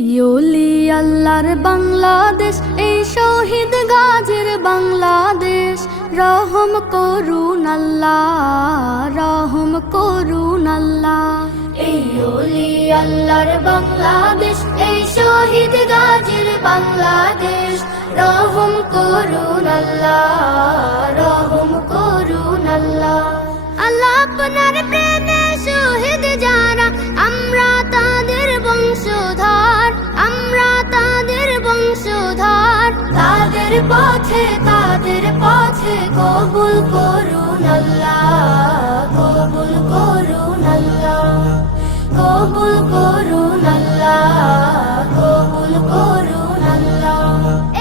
এই ওলি আল্লাহর বাংলাদেশ, এই শহীদ গাজীর বাংলাদেশ। রহম করুন আল্লাহ, রহম করুন আল্লাহ। এই ওলি আল্লাহর বাংলাদেশ, এই শহীদ গাজীর বাংলাদেশ। রহম করুন আল্লাহ, রহম করুন আল্লাহ। আল্লাহ আপনার প্রেমে শহীদ যারা, আমরা তাদের বংশধর, আমরা তাদের বংশধর। তাদের পথে কবুল করুন আল্লাহ, কবুল করুন আল্লাহ, কবুল করুন আল্লাহ, কবুল করুন আল্লাহ।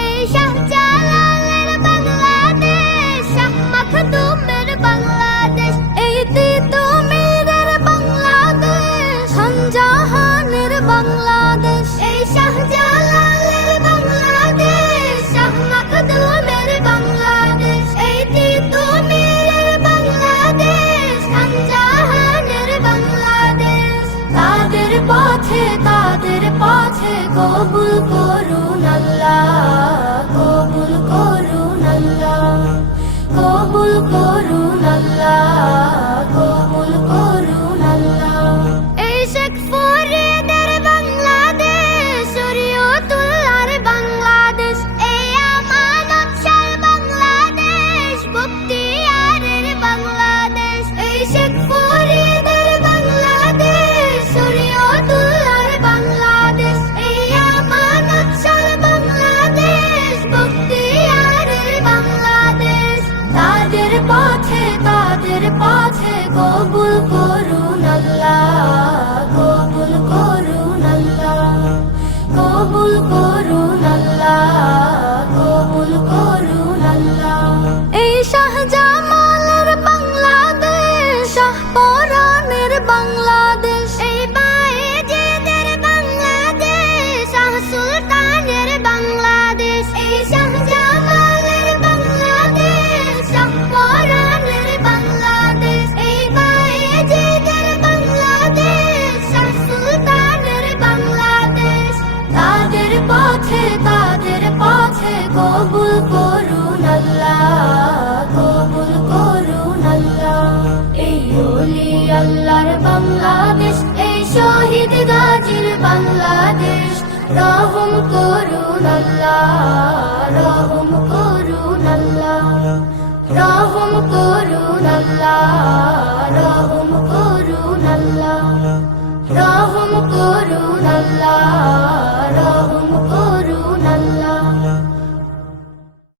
এই শাহজালালের বাংলাদেশ, শাহ মাখদুমের বাংলাদেশ, এই তিতুমীরের বাংলাদেশ, শাহজাহানের বাংলাদেশ। এই শাহজালালের বাংলাদেশ, শাহ মাখদুমের বাংলাদেশ, এই তিতুমীরের বাংলাদেশ, শাহজাহানের বাংলাদেশ। তাদের পথে কবুল করুন আল্লাহ, কবুল করুন আল্লাহ, কবুল করুন আল্লাহ, কবুল করুন আল্লাহ। এই শেখ ফরিদের বাংলাদেশ, শরীয়তুল্লাহর বাংলাদেশ, এই আমানত শাহ বাংলাদেশ, বখতিয়ারের বাংলাদেশ। এই শেখ ফরিদের বাংলাদেশ, শরীয়তুল্লাহর বাংলাদেশ, এই আমানত শাহ বাংলাদেশ, বখতিয়ারের বাংলাদেশ। তাদের পথে কবুল করুন আল্লাহ, কবুল করুন আল্লাহ, কবুল করুন আল্লাহ, কবুল করুন আল্লাহ। এই শাহজামালের বাংলাদেশ, শাহপরানের বাংলাদেশ, এই বায়েজিদের বাংলাদেশ, শাহ সুলতানের বাংলাদেশ। এই শাহজামালের বাংলাদেশ, শাহপরানের বাংলাদেশ, এই বায়েজিদের বাংলাদেশ, শাহ সুলতানের বাংলাদেশ। তাদের পথে কবুল করুন আল্লাহ, কবুল করুন আল্লাহ। এই ওলি আল্লাহর বাংলাদেশ, এই শহীদ গাজীর বাংলাদেশ। রহম করুন আল্লাহ, রহম করুন আল্লাহ, রহম করুন আল্লাহ, রহম করুন আল্লাহ, রহম করুন আল্লাহ।